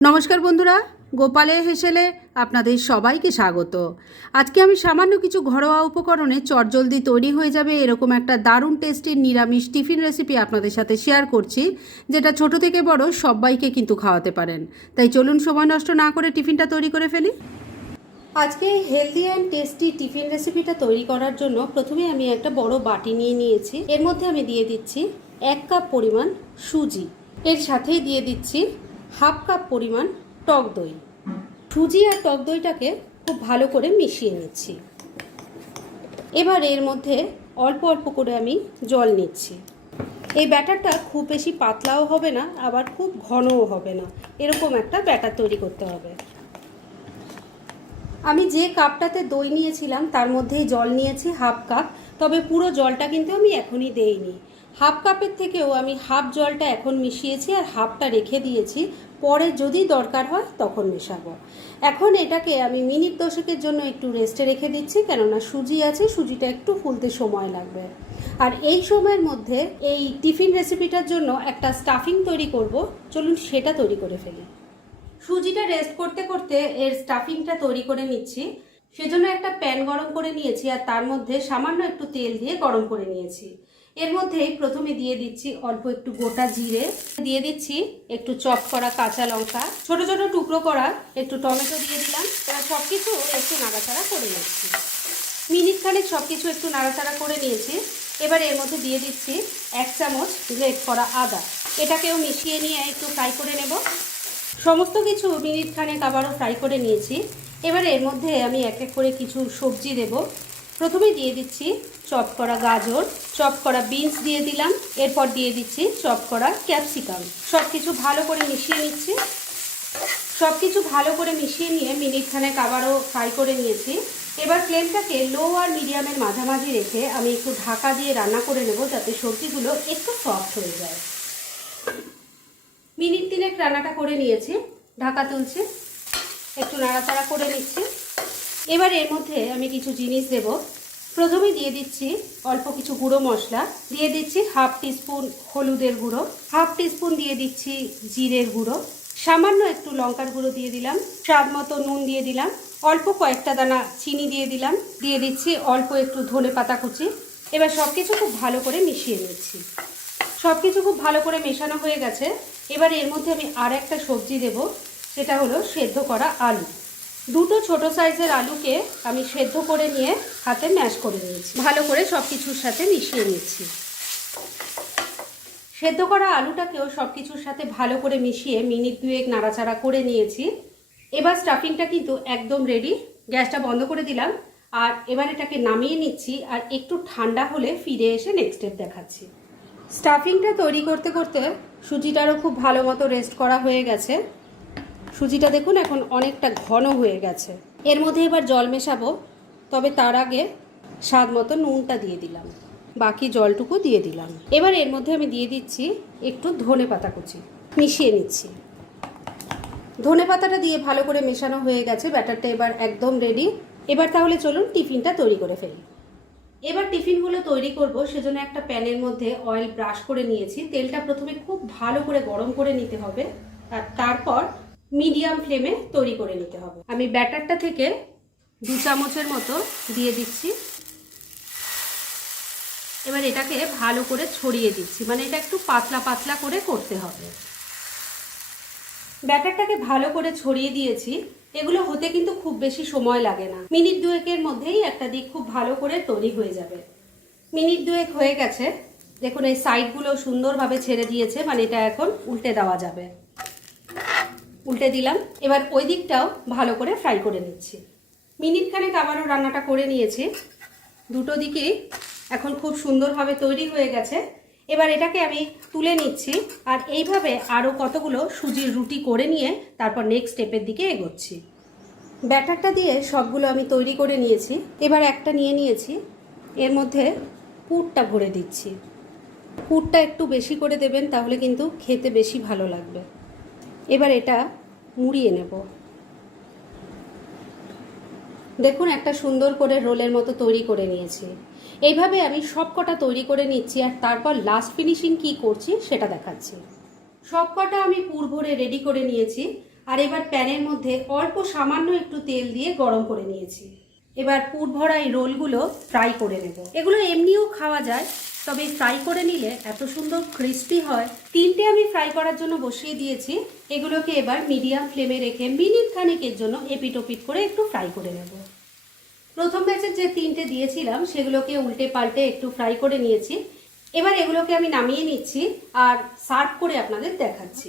নমস্কার বন্ধুরা, গোপালে হেসেলে আপনাদের সবাইকে স্বাগত। আজকে আমি সামান্য কিছু ঘরোয়া উপকরণে চটজলদি তৈরি হয়ে যাবে এরকম একটা দারুণ টেস্টির নিরামিষ টিফিন রেসিপি আপনাদের সাথে শেয়ার করছি, যেটা ছোট থেকে বড় সবাইকে কিন্তু খাওয়াতে পারেন। তাই চলুন সময় নষ্ট না করে টিফিনটা তৈরি করে ফেলি। আজকে হেলদি অ্যান্ড টেস্টি টিফিন রেসিপিটা তৈরি করার জন্য প্রথমে আমি একটা বড় বাটি নিয়ে নিয়েছি। এর মধ্যে আমি দিয়ে দিচ্ছি এক কাপ পরিমাণ সুজি। এর সাথেই দিয়ে দিচ্ছি হাফ কাপ পরিমাণ টক দই। সুজি আর টক দইটাকে খুব ভালো করে মিশিয়ে নিচ্ছি। এবার এর মধ্যে অল্প অল্প করে আমি জল নিচ্ছি। এই ব্যাটারটা খুব বেশি পাতলাও হবে না, আবার খুব ঘনও হবে না। এরকম একটা ব্যাটার তৈরি করতে হবে। আমি যে কাপটাতে দই নিয়েছিলাম, তার মধ্যেই জল নিয়েছি হাফ কাপ, তবে পুরো জলটা কিন্তু আমি এখনই দেইনি। হাফ কাপের থেকেও আমি হাফ জলটা এখন মিশিয়েছি আর হাফটা রেখে দিয়েছি। পরে যদি দরকার হয় তখন মেশাবো। এখন এটাকে আমি মিনিট দশেকের জন্য একটু রেস্টে রেখে দিচ্ছি, কেননা সুজি আছে, সুজিটা একটু ফুলতে সময় লাগবে। আর এই সময়ের মধ্যে এই টিফিন রেসিপিটার জন্য একটা স্টাফিং তৈরি করব। চলুন সেটা তৈরি করে ফেলি। সুজিটা রেস্ট করতে করতে এর স্টাফিংটা তৈরি করে নিচ্ছি। সেজন্য একটা প্যান গরম করে নিয়েছি আর তার মধ্যে সামান্য একটু তেল দিয়ে গরম করে নিয়েছি। এর মধ্যেই প্রথমে দিয়ে দিচ্ছি অল্প একটু গোটা জিরে, দিয়ে দিচ্ছি একটু চপ করা কাঁচা লঙ্কা, ছোট ছোট টুকরো করা একটু টমেটো দিয়ে দিলাম, এবার সব কিছু একটু নাড়াচাড়া করে নিচ্ছি। মিনিট খানেক সব কিছু একটু নাড়াচাড়া করে নিয়েছি, এবার এর মধ্যে দিয়ে দিচ্ছি এক চামচ গ্রেট করা আদা। এটাকেও মিশিয়ে নিয়ে একটু ফ্রাই করে নেব। সমস্ত কিছু মিনিট খানেক আবারও ফ্রাই করে নিয়েছি। এবার এর মধ্যে আমি এক এক করে কিছু সবজি দেব। প্রথমে দিয়ে দিচ্ছি চপ করা গাজর, চপ করা বিনস দিয়ে দিলাম, এরপর দিয়ে দিচ্ছি চপ করা ক্যাপসিকাম। সব কিছু ভালো করে মিশিয়ে নিচ্ছি। সব কিছু ভালো করে মিশিয়ে নিয়ে মিনিট খানেক আবারও ফ্রাই করে নিয়েছি। এবার ফ্লেমটাকে লো আর মিডিয়ামের মাঝামাঝি রেখে আমি একটু ঢাকা দিয়ে রান্না করে নেব যাতে সবজিগুলো একটু সফট হয়ে যায়। মিনিট তিনেক রান্নাটা করে নিয়েছি। ঢাকা তুলছি। একটু নাড়াচাড়া করে নিচ্ছি। এবার এর মধ্যে আমি কিছু জিনিস দেব। প্রথমে দিয়ে দিচ্ছি অল্প কিছু গুঁড়ো মশলা। দিয়ে দিচ্ছি হাফ টিস্পুন হলুদের গুঁড়ো, হাফ টিস্পুন দিয়ে দিচ্ছি জিরের গুঁড়ো। সামান্য একটু লঙ্কার গুঁড়ো দিয়ে দিলাম, স্বাদ মতো নুন দিয়ে দিলাম, অল্প কয়েকটা দানা চিনি দিয়ে দিলাম, দিয়ে দিচ্ছি অল্প একটু ধনে পাতা কুচি। এবার সব কিছু খুব ভালো করে মিশিয়ে নিচ্ছি। সব কিছু খুব ভালো করে মেশানো হয়ে গেছে। এবার এর মধ্যে আমি আর একটা সবজি দেব, সেটা হলো সেদ্ধ করা আলু। দুটো ছোট সাইজের আলুকে আমি সেদ্ধ করে নিয়ে হাতে ম্যাশ করে নিয়েছি। ভালো করে সব কিছুর সাথে মিশিয়ে নিচ্ছি। সেদ্ধ করা আলুটাকেও সব কিছুর সাথে ভালো করে মিশিয়ে মিনিট দুয়েক নাড়াচাড়া করে নিয়েছি। এবার স্টাফিংটা কিন্তু একদম রেডি গ্যাসটা বন্ধ করে দিলাম। আর এবার এটাকে নামিয়ে নিচ্ছি আর একটু ঠান্ডা হলে ফিরে এসে নেক্সট স্টেপ দেখাচ্ছি। স্টাফিংটা তৈরি করতে করতে সুজিটারও খুব ভালো মতো রেস্ট করা হয়ে গেছে। সুজিটা দেখুন, এখন অনেকটা ঘন হয়ে গেছে। এর মধ্যে এবার জল মেশাবো, তবে তার আগে স্বাদ মতো নুনটা দিয়ে দিলাম। বাকি জলটুকু দিয়ে দিলাম। এবার এর মধ্যে আমি দিয়ে দিচ্ছি একটু ধনে পাতা কুচি। মিশিয়ে নিচ্ছি। ধনে পাতাটা দিয়ে ভালো করে মেশানো হয়ে গেছে, ব্যাটারটা এবার একদম রেডি এবার তাহলে চলুন টিফিনটা তৈরি করে ফেলি। এবার টিফিনগুলো তৈরি করব, সেজন্য একটা প্যানের মধ্যে অয়েল ব্রাশ করে নিয়েছি। তেলটা প্রথমে খুব ভালো করে গরম করে নিতে হবে, আর তারপর মিডিয়াম ফ্লেমে তৈরি করে নিতে হবে। আমি ব্যাটারটা থেকে দু চামচের মতো দিয়ে দিচ্ছি। এবার এটাকে ভালো করে ছড়িয়ে দিচ্ছি। মানে এটা একটু পাতলা পাতলা করে করতে হবে। ব্যাটারটাকে ভালো করে ছড়িয়ে দিয়েছি। এগুলো হতে কিন্তু খুব বেশি সময় লাগে না। মিনিট দুয়েকের মধ্যেই একটা দিক খুব ভালো করে তৈরি হয়ে যাবে। মিনিট দুয়েক হয়ে গেছে। দেখুন, এই সাইডগুলো সুন্দরভাবে ছেড়ে দিয়েছে। মানে এটা এখন উল্টে দেওয়া যাবে। উল্টে দিলাম। এবার ওই দিকটাও ভালো করে ফ্রাই করে নিচ্ছি। মিনিট খানেক আবারও রান্নাটা করে নিয়েছি। দুটো দিকেই এখন খুব সুন্দরভাবে তৈরি হয়ে গেছে। এবার এটাকে আমি তুলে নিচ্ছি আর এইভাবে আরও কতগুলো সুজির রুটি করে নিয়ে তারপর নেক্সট স্টেপের দিকে এগোচ্ছি। ব্যাটারটা দিয়ে সবগুলো আমি তৈরি করে নিয়েছি। এবার একটা নিয়ে নিয়েছি। এর মধ্যে পুরটা ভরে দিচ্ছি। পুরটা একটু বেশি করে দেবেন তাহলে কিন্তু খেতে বেশি ভালো লাগবে। এবার এটা মুড়িয়ে নেব। দেখুন, একটা সুন্দর করে রোলের মতো তৈরি করে নিয়েছি। এইভাবে আমি সব কটা তৈরি করে নিচ্ছি আর তারপর লাস্ট ফিনিশিং কি করছি সেটা দেখাচ্ছি। সব কটা আমি পুর ভরে রেডি করে নিয়েছি আর এবার প্যানের মধ্যে অল্প সামান্য একটু তেল দিয়ে গরম করে নিয়েছি। এবার পুর ভরা এই রোলগুলো ফ্রাই করে নেব। এগুলো এমনিও খাওয়া যায় তবে ফ্রাই করে নিলে এত সুন্দর ক্রিস্পি হয়। তিনটে আমি ফ্রাই করার জন্য বসিয়ে দিয়েছি। এগুলোকে এবার মিডিয়াম ফ্লেমে রেখে মিনিট খানেকের জন্য এপিটোপিট করে একটু ফ্রাই করে নেব। প্রথম ব্যাচের যে তিনটে দিয়েছিলাম, সেগুলোকে উল্টে পাল্টে একটু ফ্রাই করে নিয়েছি। এবার এগুলোকে আমি নামিয়ে নিচ্ছি আর সার্ভ করে আপনাদের দেখাচ্ছি।